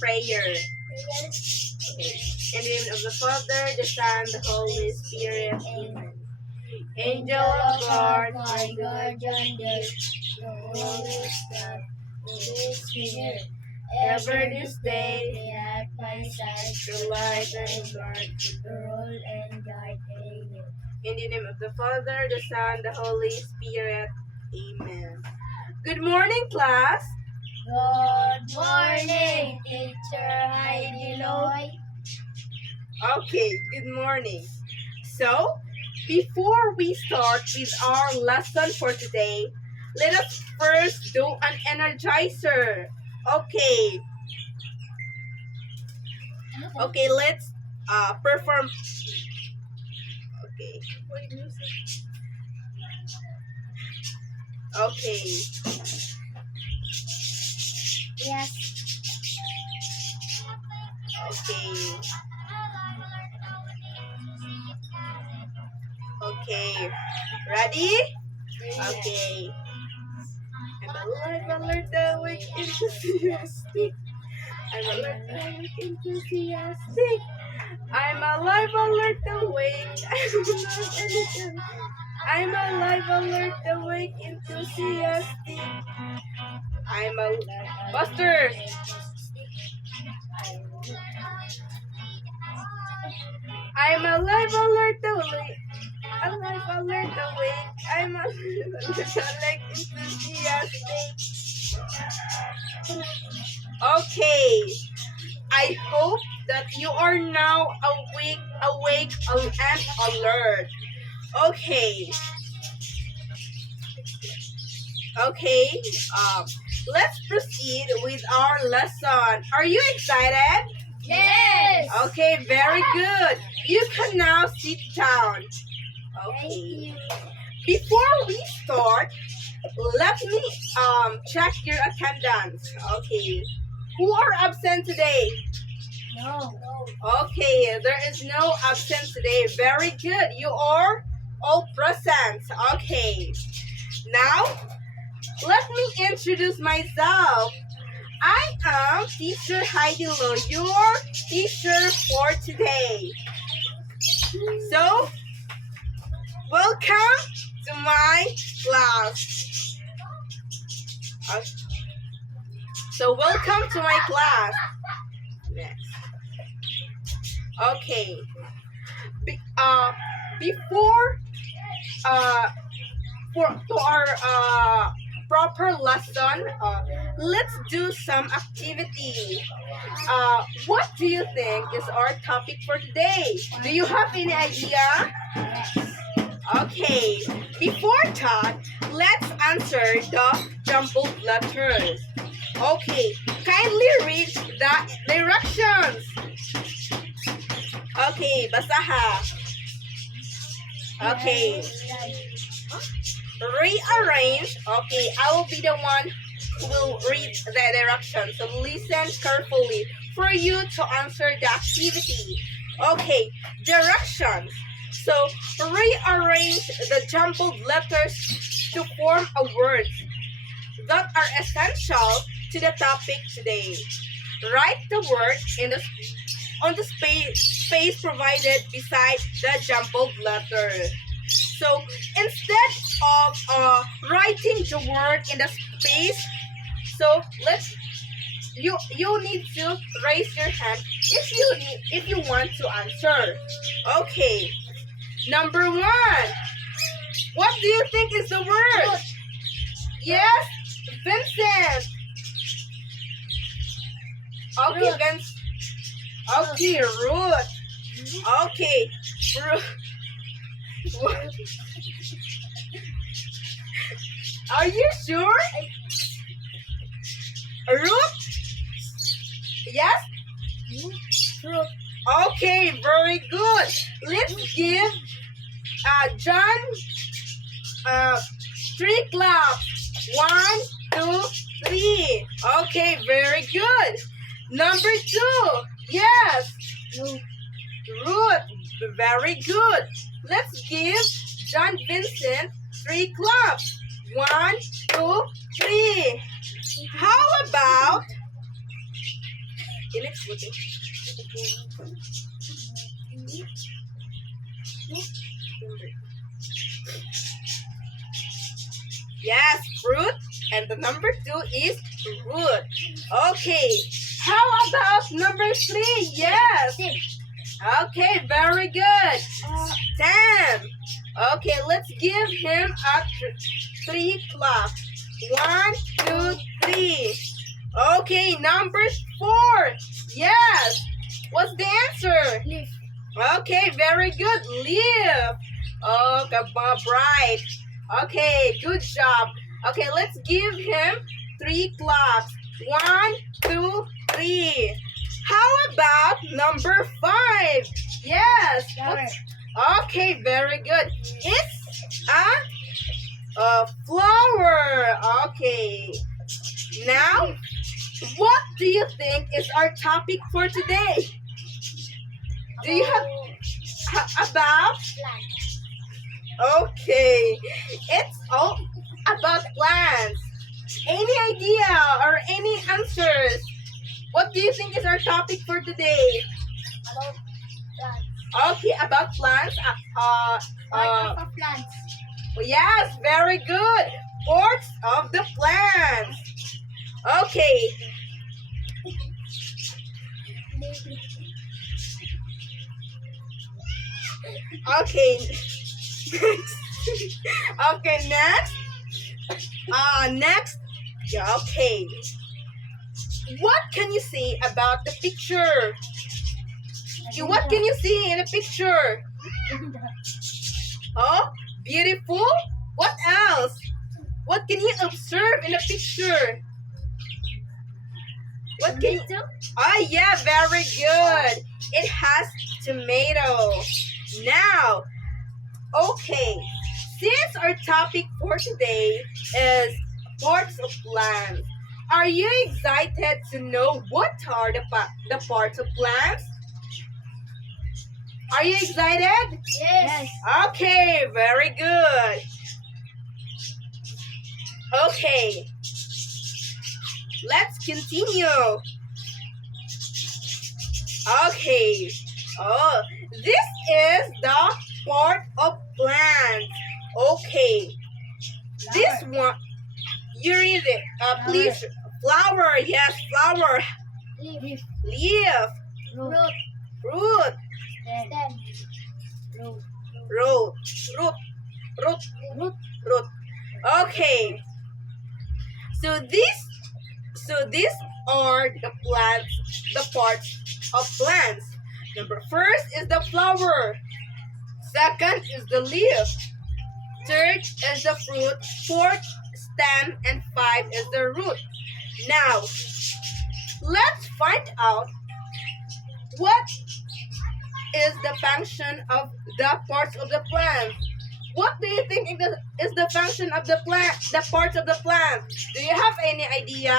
prayer. Okay. In the name of the Father, the Son, the Holy Spirit. Amen. Angel of God, my guardian, dear, the always God, who is here. Ever this day, they at my side, to light and guard, to rule and guide. Amen. in the name of the Father, the Son, the Holy Spirit. Amen. Good morning, class. Good morning, Teacher Heidi Loy. Okay, good morning. So, before we start with our lesson for today, let us first do an energizer. Okay. Okay, let's perform. Okay. Okay. Yes. Okay. Okay. Ready? Okay. I'm alive, alert, awake, enthusiastic. I'm alive, awake, enthusiastic. I'm alive, alert, awake. I'm alive, alert, awake, enthusiastic. I'm a Buster. I'm alive, alert, awake. Alive, alert, awake. I'm alive, alert, awake, enthusiastic. Okay. I hope that you are now awake, and alert. Okay. Okay. Let's proceed with our lesson. Are you excited? Yes. Okay, very good. You can now sit down. Okay. Before we start, let me check your attendance. Okay. Who are absent today? No. Okay, there is no absent today. Very good. You are all present. Okay. Now, let me introduce myself. I am Teacher Heidi Lo, your teacher for today. So, welcome to my class. So, welcome to my class. Next. Okay. Before to our proper lesson, let's do some activity. What do you think is our topic for today? Do you have any idea? Okay. Before that, let's answer the jumbled letters. Okay. Kindly read the directions. Okay, basaha. Okay. Rearrange. Okay, I will be the one who will read the directions. So listen carefully for you to answer the activity. Okay, directions. So rearrange the jumbled letters to form a word that are essential to the topic today. Write the word on the space provided beside the jumbled letter. So instead of writing the word in the space, so you need to raise your hand if you want to answer. Okay. Number 1. What do you think is the word? Yes, Vincent. Okay, Vincent. Okay, Ruth. Okay, Ruth. Are you sure? Ruth? Yes? Fruit. Okay, very good. Let's give John 3 claps. 1, 2, 3. Okay, very good. Number 2. Yes. Ruth. Very good. Let's give John Vincent 3 claps. 1, 2, 3. How about Init buti. Yes, fruit. And the number 2 is root. Okay. How about number 3? Yes. Six. Okay, very good. 10. Okay, let's give him a 3 clap. 1, 2, 3. Okay, number 4. Yes. What's the answer? Leaf. Okay, very good. Leaf. Oh, bright. Okay, good job. Okay, let's give him 3 claps. 1, 2, 3. How about number 5? Yes. Flower. Okay, very good. It's a flower. Okay. Now, what do you think is our topic for today? Do you have about? Plant. Okay, it's all about plants. Any idea or any answers? What do you think is our topic for today? About plants. Okay, about plants. Part of a plant. Yes, very good. Parts of the plants. Okay. Okay. Okay, next. Next. Yeah, okay. What can you say about the picture? What can you see in the picture? Oh, beautiful. What else? What can you observe in the picture? What can you... Oh, yeah, very good. It has tomato. Now, okay, since our topic for today is parts of plants, are you excited to know what are the parts of plants? Are you excited? Yes. Okay, very good. Okay, let's continue. Okay. Oh, this is the part of plants. Okay. This one, you read it. Please. Flower. Yes, flower. Leaf. Leaf. Root. Fruit. Stem. Root. Root. Root. Root. Root. Root. Okay. So these are the plants, the parts of plants. Number first is the flower. Second is the leaf. Third is the fruit. Fourth, stem, and 5 is the root. Now, let's find out what is the function of the parts of the plant. What do you think is the function of the plant, the parts of the plant? Do you have any idea?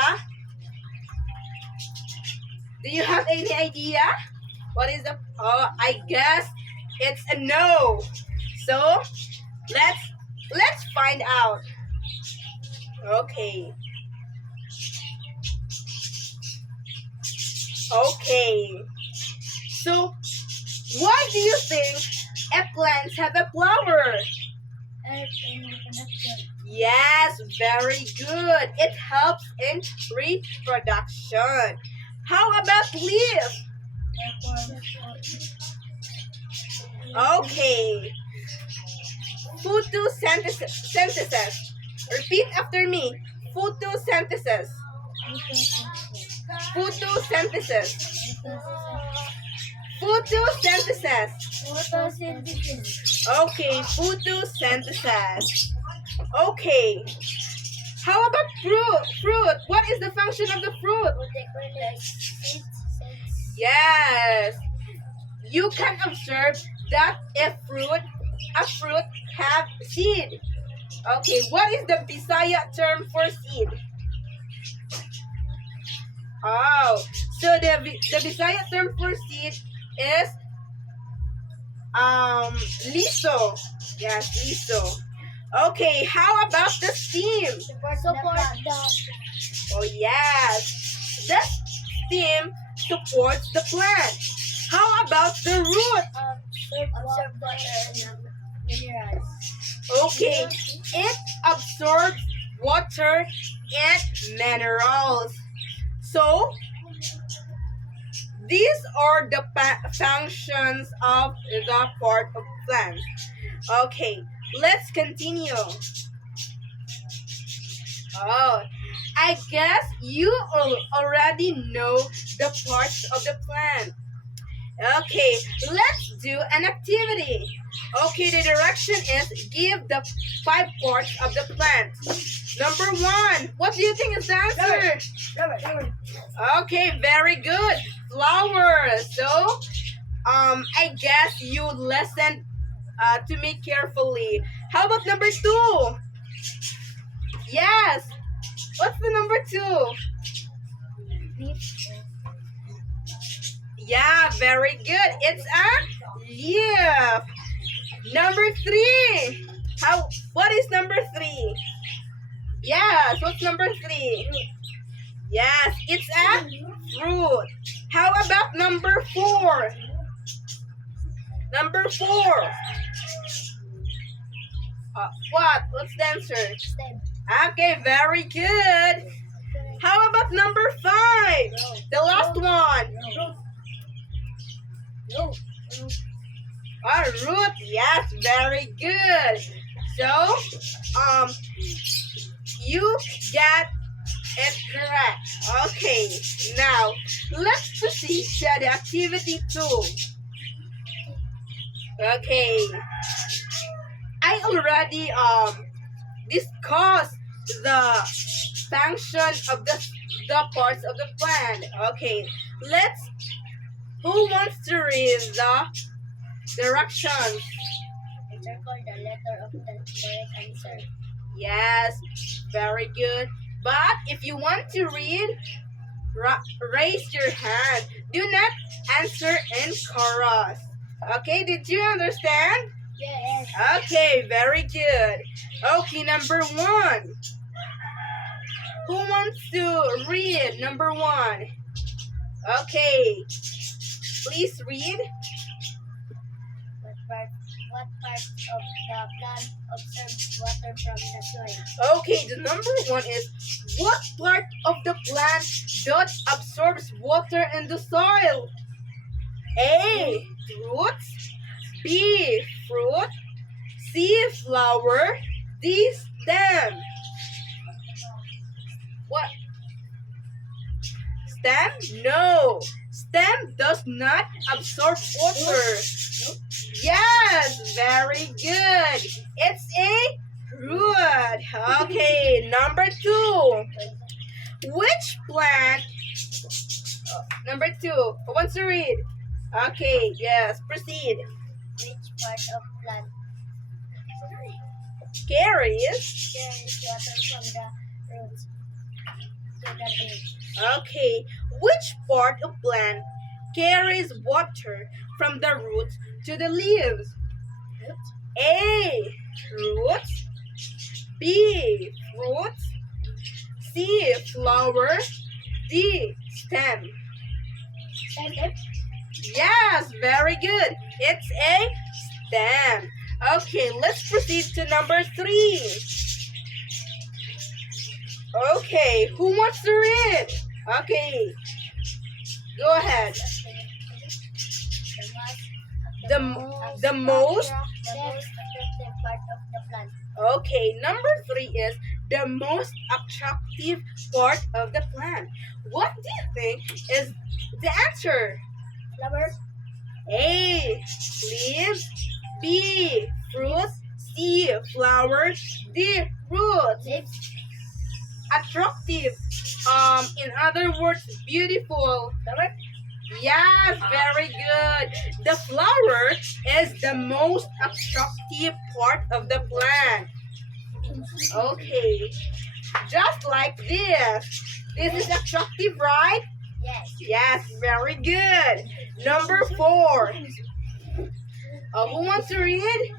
Do you have any idea? What is the... Oh, I guess it's a no. So, let's find out. Okay. Okay. So, why do you think plants have a flower? Earth in reproduction. Yes, very good. It helps in reproduction. How about leaf? Okay. Photosynthesis. Repeat after me. Photosynthesis. Photosynthesis. Photosynthesis. Photosynthesis. Okay, photosynthesis. Okay. How about fruit? Fruit. What is the function of the fruit? Yes. You can observe that a fruit have seed. Okay, what is the Bisaya term for seed? Oh, so the Bisaya term for seed is liso. Yes, liso. Okay, how about the stem? Support the Oh yes, the stem supports the plant? How about the root? Absorb water and minerals. Okay, it absorbs water and minerals. So, these are the functions of the part of plants. Okay, let's continue. Oh, I guess you already know the parts of the plant. Okay, let's do an activity. Okay, the direction is give the 5 parts of the plant. Number 1, what do you think is the answer? Flower. Okay, very good. Flowers. So, I guess you listened to me carefully. How about number 2? Yes. What's the number 2? Leaf. Yeah, very good. It's a leaf. Number 3. What is number 3? Yes, what's number 3? Yes, it's a fruit. How about number 4? Number 4. What? What's the answer? Stem. Okay, very good. How about number 5? The last one. No. Root. Yes, very good. So, you get it correct. Okay, now let's proceed to the activity 2. Okay, I already discussed the function of the parts of the plant. Okay, who wants to read the directions? Encircle the letter of the correct answer. Yes, very good. But if you want to read, raise your hand. Do not answer in chorus. Okay, did you understand? Yes. Okay, very good. Okay, number 1. Who wants to read number 1? Okay, please read. What part of the plant absorbs water from the soil? Okay, the number 1 is what part of the plant that absorbs water in the soil? A. Roots. B. Fruit. C. Flower. D. Stem. What? Stem? No. Stem does not absorb water. Yes, very good. It's a root. Okay, number 2. Which plant? Number 2. Who wants to read? Okay, yes, proceed. Which part of plant Carries. carries water from the roots to the base? Okay, which part of plant carries water from the roots to the leaves? Roots. A. Roots. B. Fruits. C. Flower. D. Stem. Stem. Yes, very good. It's a stem. Okay, let's proceed to number 3. Okay, who wants to read? Okay, go ahead. The most attractive part of the plant. Okay, number 3 is the most attractive part of the plant. What do you think is the answer? Flower. A. Leaves. B. Fruits. C. Flowers. D. Roots. Leaves. Attractive. In other words, beautiful. Flower. Yes, very good. The flower is the most attractive part of the plant. Okay, just like this. This is attractive, right? Yes. Yes, very good. Number 4. Who wants to read?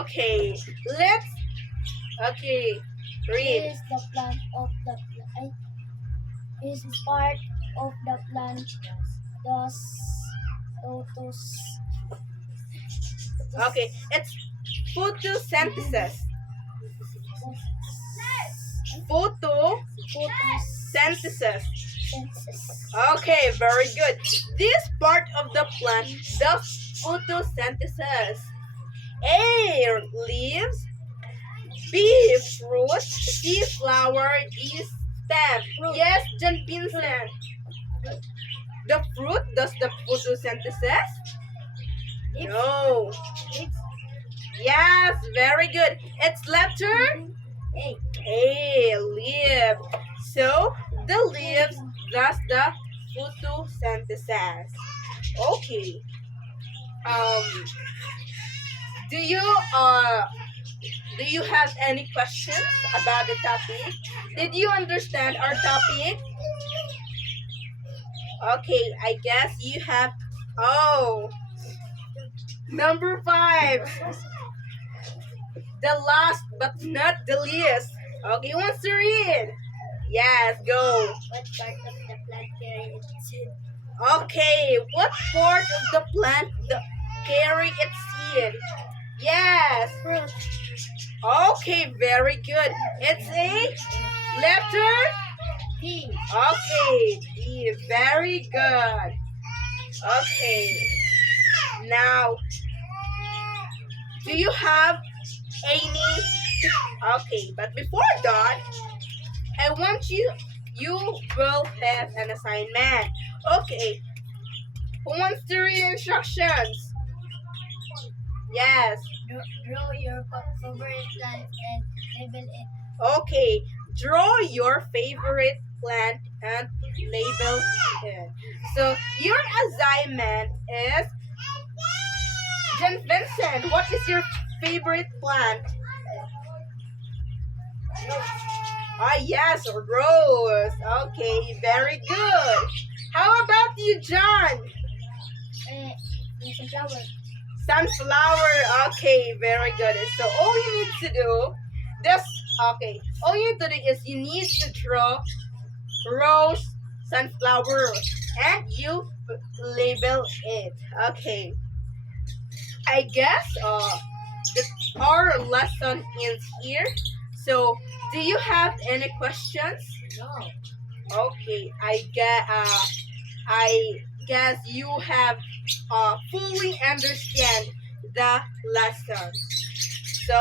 Okay, read. Is the plant of the is part of the plant does lotus. Okay, it's photosynthesis. Photosynthesis. Okay, very good. This part of the plant does photosynthesis. A. Leaves. B. Fruit. C. Flower. D. Stem. Yes, John Vincent. The fruit does the photosynthesis? No. Yes, very good. It's letter A. Leaf. So the leaves does the photosynthesis. Okay. Do you have any questions about the topic? Did you understand our topic? Okay, I guess you have. Oh, number 5. The last but not the least. Okay, who wants to read? Yes, go. What part of the plant carry its seed? Okay, what part of the plant carry its seed? Yes. Fruit. Okay, very good. It's a letter. P. Okay, D. Very good. Okay. Now, do you have any? Okay, but before that, I want you will have an assignment. Okay. Who wants to read instructions? Yes. Draw your favorite plant and label it. Okay. Draw your favorite plant and label it. So your assignment is John Vincent. What is your favorite plant? Ah, yes, rose. Okay, very good. How about you, John? It's a flower. Sunflower. Okay, very good. So all you need to do, all you need to do is you need to draw rose, sunflower, and you label it. Okay. I guess our lesson ends here. So, do you have any questions? No. Okay, I guess you have fully understand the lesson. So,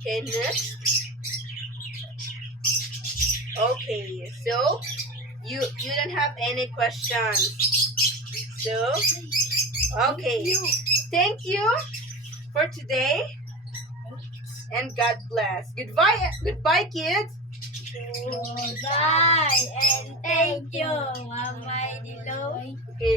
okay, next. Okay, so you don't have any questions. So, okay, thank you for today, and God bless. Goodbye, kids. Goodbye and thank you, Mama Dilo. Okay.